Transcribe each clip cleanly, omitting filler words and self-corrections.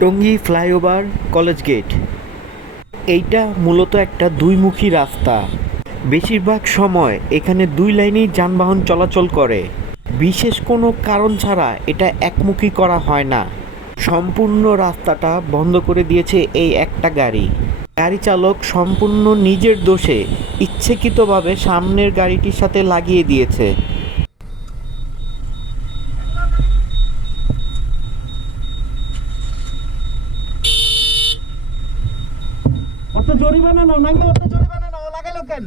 Tongi flyover college gate. এইটা মূলত একটা দুইমুখী রাস্তা। বেশিরভাগ সময় এখানে দুই লাইনেই যানবাহন চলাচল করে। বিশেষ কোনো কারণ ছাড়া এটা একমুখী করা হয় না। সম্পূর্ণ রাস্তাটা বন্ধ করে দিয়েছে এই একটা গাড়ি। গাড়ি চালক সম্পূর্ণ নিজের দোষে ইচ্ছাকৃতভাবে সামনের গাড়িটির সাথে লাগিয়ে দিয়েছে। অত জরিমানা নাও নাকি অত জরিমানা নাও লাগাইলো কেন?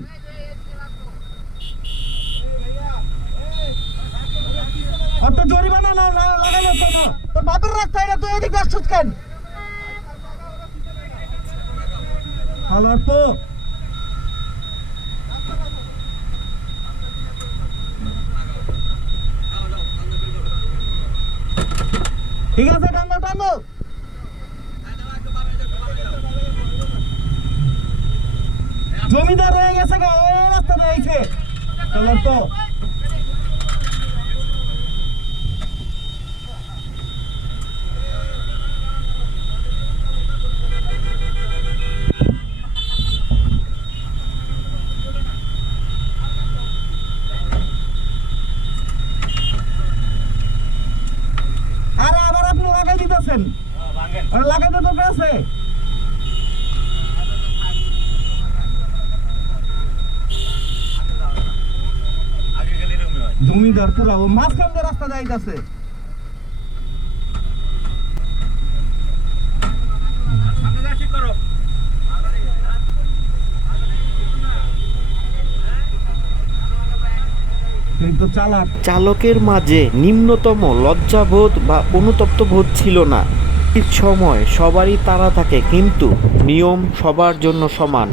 অত জরিমানা নাও না লাগাইলো কেন? তোর বাপের রাস্তা এটা তুই এদিকে আসছিস কেন? হ্যালো অল্প ঠিক আছে টানো টানো জমিদার হয়ে গেছে গা ওই রাস্তা রয়েছে চলো তো আরে আবার আপনি লাগাই দিতেছেন লাগাইতে তো আছে জমিদার পুরা ও মাঝখান দিয়ে রাস্তা যাইতেছে চালকের মাঝে নিম্নতম লজ্জাবোধ বা অনুতপ্ত বোধ ছিল না। ঠিক সময় সবারই তাড়া থাকে, কিন্তু নিয়ম সবার জন্য সমান।